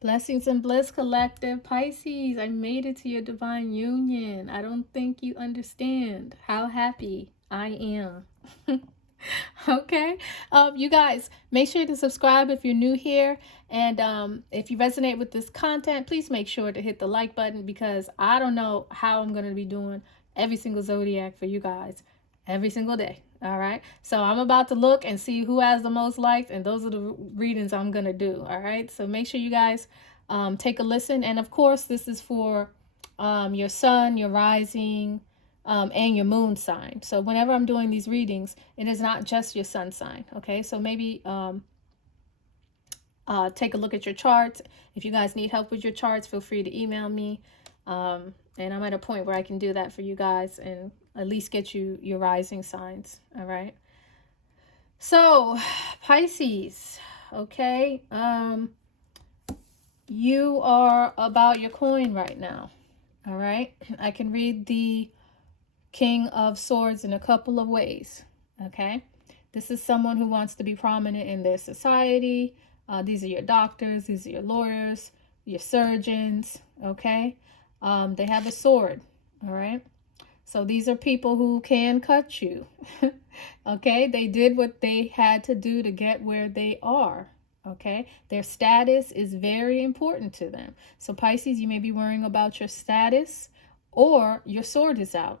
Blessings and bliss, collective Pisces. I made it to your divine union. I don't think you understand how happy I am. Okay. You guys, make sure to subscribe if you're new here. And if you resonate with this content, please make sure to hit the like button, because I don't know how I'm going to be doing every single zodiac for you guys every single day. All right. So I'm about to look and see who has the most likes, and those are the readings I'm going to do. All right. So make sure you guys take a listen. And of course, this is for your sun, your rising, and your moon sign. So whenever I'm doing these readings, it is not just your sun sign. Okay. So maybe take a look at your charts. If you guys need help with your charts, feel free to email me. And I'm at a point where I can do that for you guys and at least get you your rising signs. All right. So Pisces, okay. You are about your coin right now. All right. I can read the King of Swords in a couple of ways. Okay. This is someone who wants to be prominent in their society. These are your doctors. These are your lawyers, your surgeons. Okay. They have a sword. All right. So these are people who can cut you. Okay. They did what they had to do to get where they are. Okay. Their status is very important to them. So Pisces, you may be worrying about your status, or your sword is out.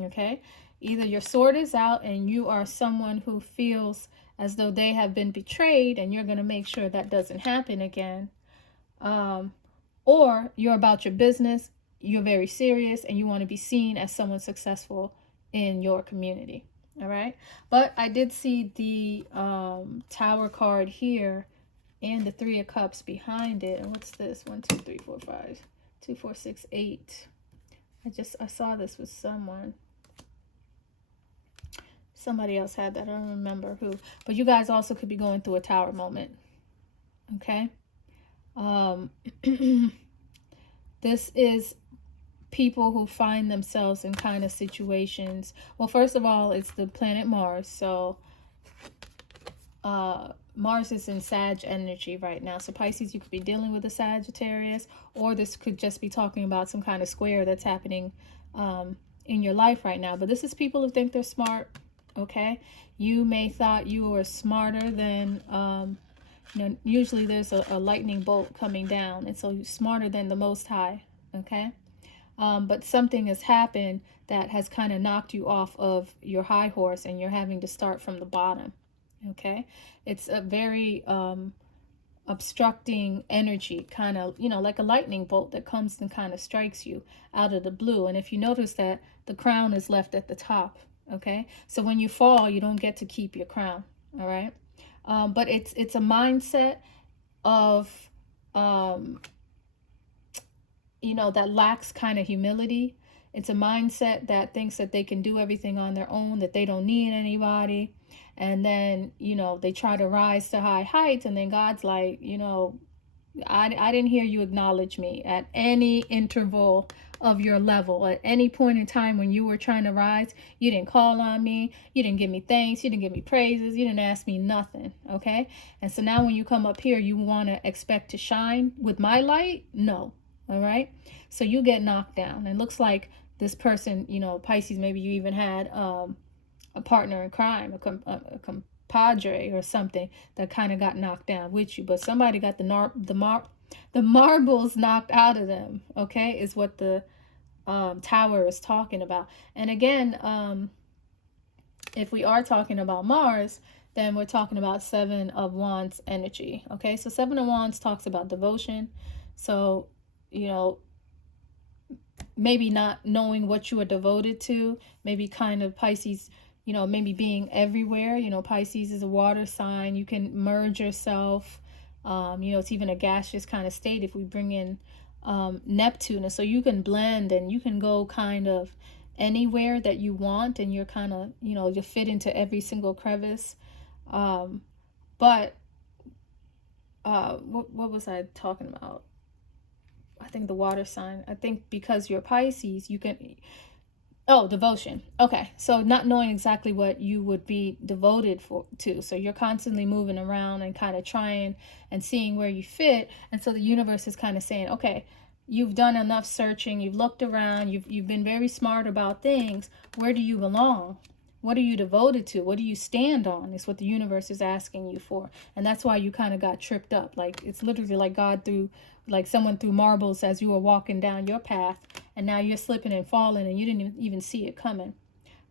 Okay. Either your sword is out and you are someone who feels as though they have been betrayed, and you're going to make sure that doesn't happen again. Or you're about your business, you're very serious, and you want to be seen as someone successful in your community. All right. But I did see the Tower card here and the Three of Cups behind it. And what's this? 1, 2, 3, 4, 5, 2, 4, 6, 8. I saw this with someone. Somebody else had that. I don't remember who. But you guys also could be going through a Tower moment. Okay. This is people who find themselves in kind of situations. Well, first of all, it's the planet Mars. So Mars is in Sag energy right now. So Pisces, you could be dealing with a Sagittarius, or this could just be talking about some kind of square that's happening in your life right now. But this is people who think they're smart. Okay. You may thought you were smarter than usually there's a lightning bolt coming down, and so you're smarter than the Most High. Okay. But something has happened that has kind of knocked you off of your high horse, and you're having to start from the bottom. Okay. It's a very obstructing energy, kind of, like a lightning bolt that comes and kind of strikes you out of the blue. And if you notice that the crown is left at the top. Okay. So when you fall, you don't get to keep your crown. All right. But it's a mindset of, that lacks kind of humility. It's a mindset that thinks that they can do everything on their own, that they don't need anybody. And then, they try to rise to high heights. And then God's like, I didn't hear you acknowledge me at any interval of your level. At any point in time when you were trying to rise, you didn't call on me. You didn't give me thanks. You didn't give me praises. You didn't ask me nothing. Okay. And so now when you come up here, you want to expect to shine with my light? No. All right. So you get knocked down. And it looks like this person, Pisces, maybe you even had a partner in crime, a compadre or something that kind of got knocked down with you. But somebody got the marbles knocked out of them. Okay, is what the Tower is talking about. And again, if we are talking about Mars, then we're talking about Seven of Wands energy. Okay, so Seven of Wands talks about devotion. So, maybe not knowing what you are devoted to, maybe kind of Pisces, maybe being everywhere. Pisces is a water sign. You can merge yourself. It's even a gaseous kind of state if we bring in Neptune. And so you can blend and you can go kind of anywhere that you want, and you're kind of, you fit into every single crevice. But what was I talking about? I think the water sign. I think because you're Pisces, you can, Oh, devotion. Okay. So not knowing exactly what you would be devoted to. So you're constantly moving around and kind of trying and seeing where you fit. And so the universe is kind of saying, okay, you've done enough searching, you've looked around, you've been very smart about things. Where do you belong? What are you devoted to? What do you stand on? Is what the universe is asking you for. And that's why you kind of got tripped up. Like it's literally like God threw, like someone threw marbles as you were walking down your path, and now you're slipping and falling and you didn't even see it coming,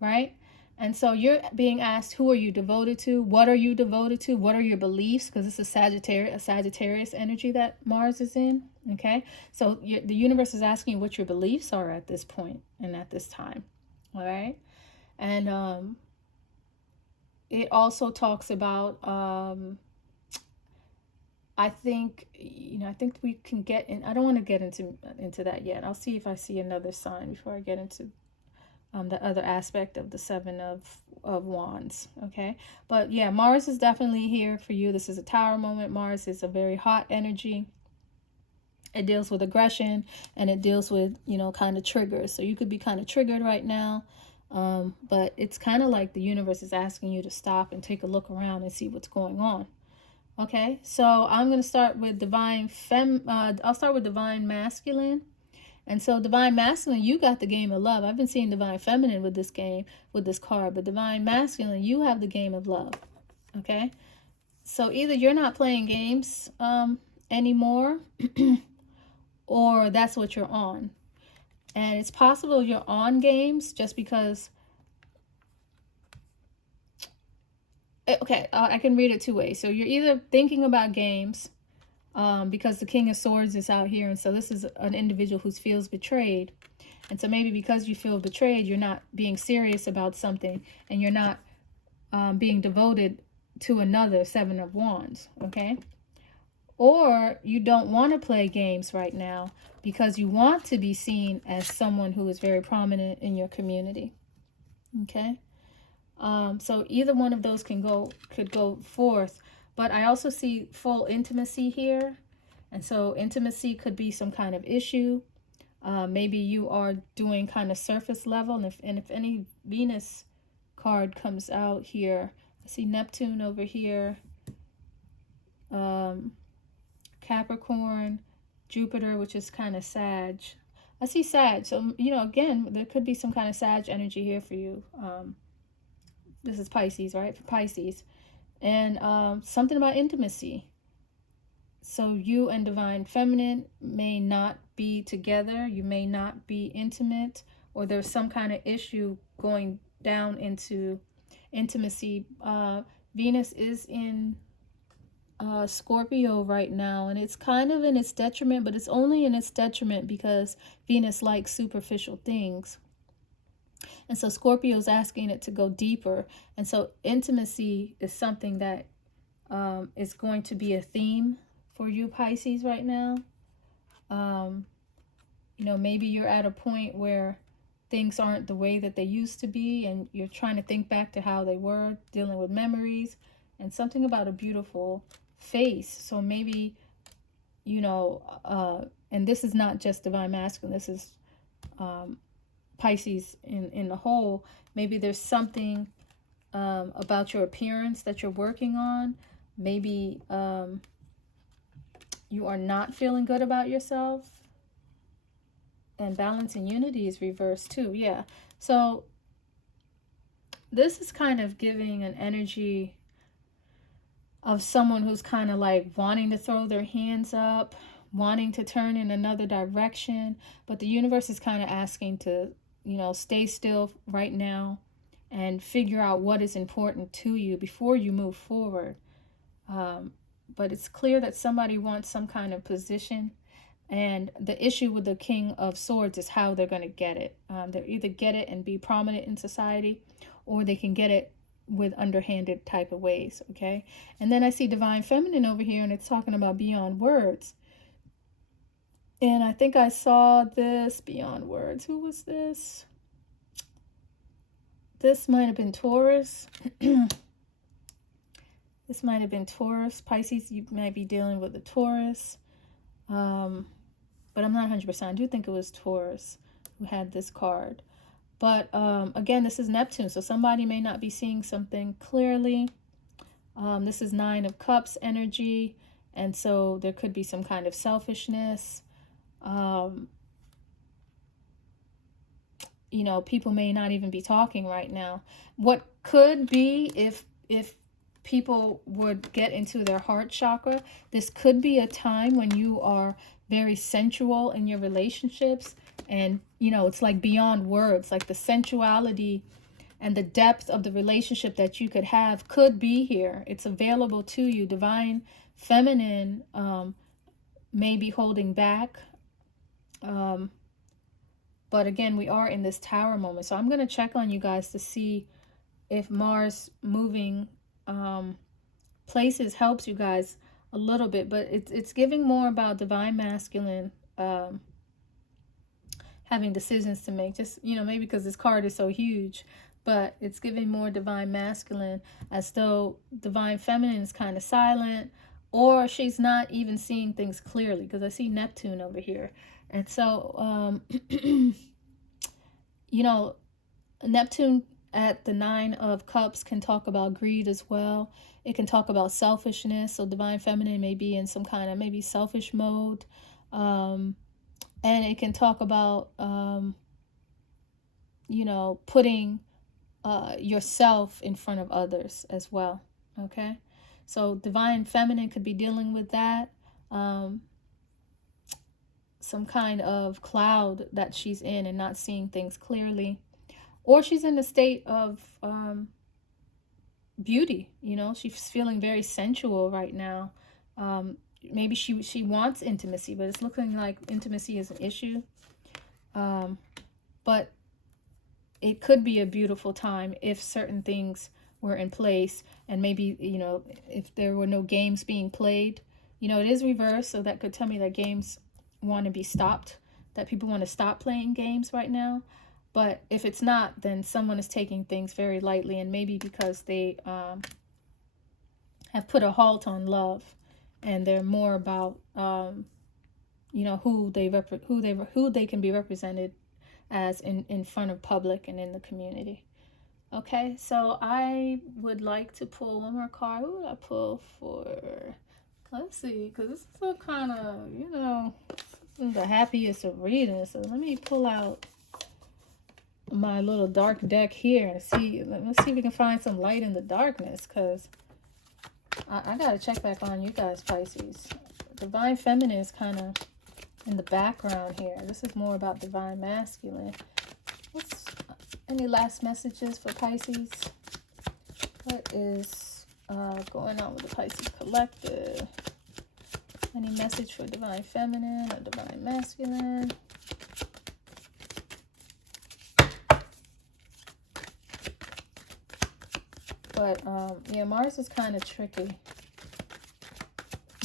right? And so you're being asked, who are you devoted to? What are you devoted to? What are your beliefs? Because it's a Sagittarius energy that Mars is in. Okay, so the universe is asking you what your beliefs are at this point and at this time. All right, and it also talks about I think, I think we can get in. I don't want to get into that yet. I'll see if I see another sign before I get into the other aspect of the Seven of Wands. Okay, but yeah, Mars is definitely here for you. This is a Tower moment. Mars is a very hot energy. It deals with aggression, and it deals with, kind of triggers. So you could be kind of triggered right now. But it's kind of like the universe is asking you to stop and take a look around and see what's going on. Okay, so I'm going to start with I'll start with divine masculine. And so divine masculine, you got the game of love. I've been seeing divine feminine with this game, with this card, but divine masculine, you have the game of love. Okay, so either you're not playing games anymore, or that's what you're on. And it's possible you're on games just because. Okay, I can read it two ways. So you're either thinking about games, because the King of Swords is out here, and so this is an individual who feels betrayed. And so maybe because you feel betrayed, you're not being serious about something, and you're not being devoted to another Seven of Wands, okay? Or you don't want to play games right now because you want to be seen as someone who is very prominent in your community, okay? So either one of those could go forth. But I also see full intimacy here. And so intimacy could be some kind of issue. Maybe you are doing kind of surface level. And if any Venus card comes out here, I see Neptune over here, Capricorn, Jupiter, which is kind of Sag. I see Sag. So, again, there could be some kind of Sag energy here for you. This is Pisces, right? For Pisces. And something about intimacy. So you and divine feminine may not be together. You may not be intimate, or there's some kind of issue going down into intimacy. Venus is in Scorpio right now, and it's kind of in its detriment, but it's only in its detriment because Venus likes superficial things. And so Scorpio is asking it to go deeper. And so intimacy is something that is going to be a theme for you, Pisces, right now. Maybe you're at a point where things aren't the way that they used to be, and you're trying to think back to how they were, dealing with memories, and something about a beautiful face. So maybe, and this is not just divine masculine, this is Pisces in the whole. Maybe there's something about your appearance that you're working on. Maybe you are not feeling good about yourself. And balance and unity is reversed too. Yeah. So this is kind of giving an energy of someone who's kind of like wanting to throw their hands up, wanting to turn in another direction. But the universe is kind of asking to, stay still right now and figure out what is important to you before you move forward. But it's clear that somebody wants some kind of position. And the issue with the King of Swords is how they're going to get it. They'll either get it and be prominent in society, or they can get it with underhanded type of ways, okay? And then I see divine feminine over here, and it's talking about beyond words. And I think I saw this beyond words. Who was this? This might have been Taurus. This might have been Taurus. Pisces, you might be dealing with a Taurus. But I'm not 100%. I do think it was Taurus who had this card. But again, this is Neptune, so somebody may not be seeing something clearly. This is 9 of Cups energy, and so there could be some kind of selfishness. You know, people may not even be talking right now. What could be, if people would get into their heart chakra, this could be a time when you are very sensual in your relationships, and you know, it's like beyond words, like the sensuality and the depth of the relationship that you could have could be here. It's available to you. Divine feminine may be holding back, but again, we are in this Tower moment, so I'm going to check on you guys to see if Mars moving places helps you guys a little bit. But it's giving more about divine masculine having decisions to make, just, you know, maybe because this card is so huge, but it's giving more divine masculine, as though divine feminine is kind of silent, or she's not even seeing things clearly, because I see Neptune over here. And so you know, Neptune at the 9 of Cups can talk about greed as well. It can talk about selfishness. So divine feminine may be in some kind of maybe selfish mode. And it can talk about, you know, putting yourself in front of others as well. Okay. So divine feminine could be dealing with that. Some kind of cloud that she's in and not seeing things clearly. Or she's in a state of beauty, you know, she's feeling very sensual right now. Maybe she wants intimacy, but it's looking like intimacy is an issue. But it could be a beautiful time if certain things were in place, and maybe, you know, if there were no games being played. You know, it is reversed, so that could tell me that games want to be stopped, that people want to stop playing games right now. But if it's not, then someone is taking things very lightly, and maybe because they have put a halt on love, and they're more about you know, who they can be represented as in front of public and in the community. Okay, so I would like to pull one more card. Who would I pull for? Let's see, because this is a kind of, you know, the happiest of readings. So let me pull out my little dark deck here and see. Let's see if we can find some light in the darkness, because I gotta check back on you guys, Pisces. Divine feminine is kind of in the background here. This is more about divine masculine. Any last messages for Pisces? What is going on with the Pisces collective? Any message for divine feminine or divine masculine? But yeah, Mars is kind of tricky.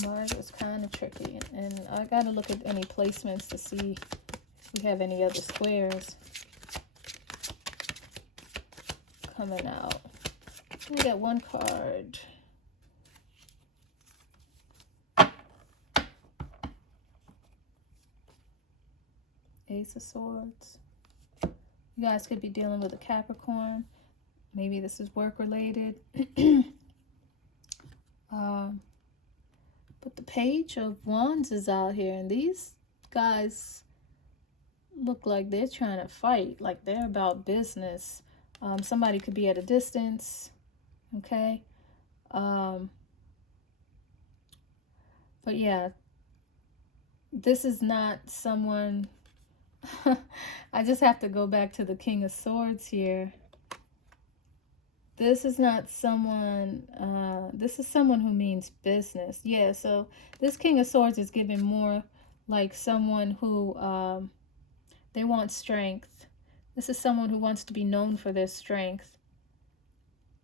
Mars is kind of tricky, and I got to look at any placements to see if we have any other squares coming out. We got one card. Ace of Swords. You guys could be dealing with a Capricorn. Maybe this is work related. But the Page of Wands is out here, and these guys look like they're trying to fight, like they're about business. Somebody could be at a distance, okay? But yeah, this is not someone... I just have to go back to the King of Swords here. This is not someone, this is someone who means business. Yeah, so this King of Swords is giving more like someone who, they want strength. This is someone who wants to be known for their strength.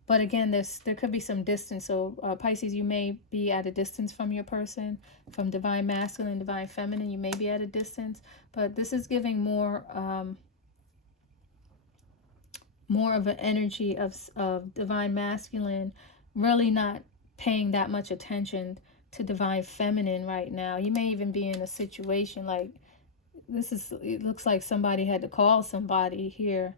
But again, there could be some distance. So Pisces, you may be at a distance from your person, from divine masculine, divine feminine. You may be at a distance, but this is giving more of an energy of divine masculine, really not paying that much attention to divine feminine right now. You may even be in a situation like this is, it looks like somebody had to call somebody here.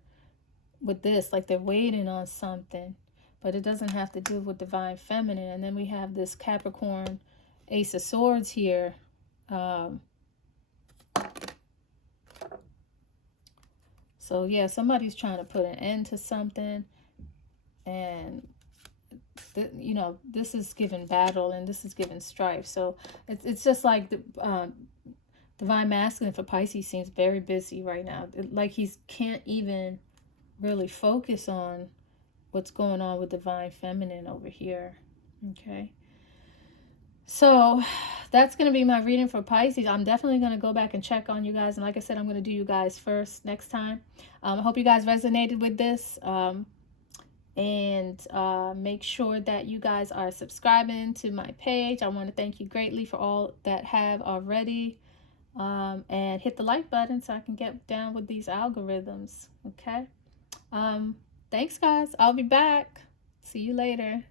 with this, like they're waiting on something, but it doesn't have to do with divine feminine. And then we have this Capricorn Ace of Swords here. So yeah, somebody's trying to put an end to something, and you know, this is given battle and this is given strife. So it's just like the divine masculine for Pisces seems very busy right now. Like he can't even really focus on what's going on with divine feminine over here. Okay. So that's going to be my reading for Pisces. I'm definitely going to go back and check on you guys. And like I said, I'm going to do you guys first next time. I hope you guys resonated with this. And make sure that you guys are subscribing to my page. I want to thank you greatly for all that have already. And hit the like button so I can get down with these algorithms. Okay. Thanks, guys. I'll be back. See you later.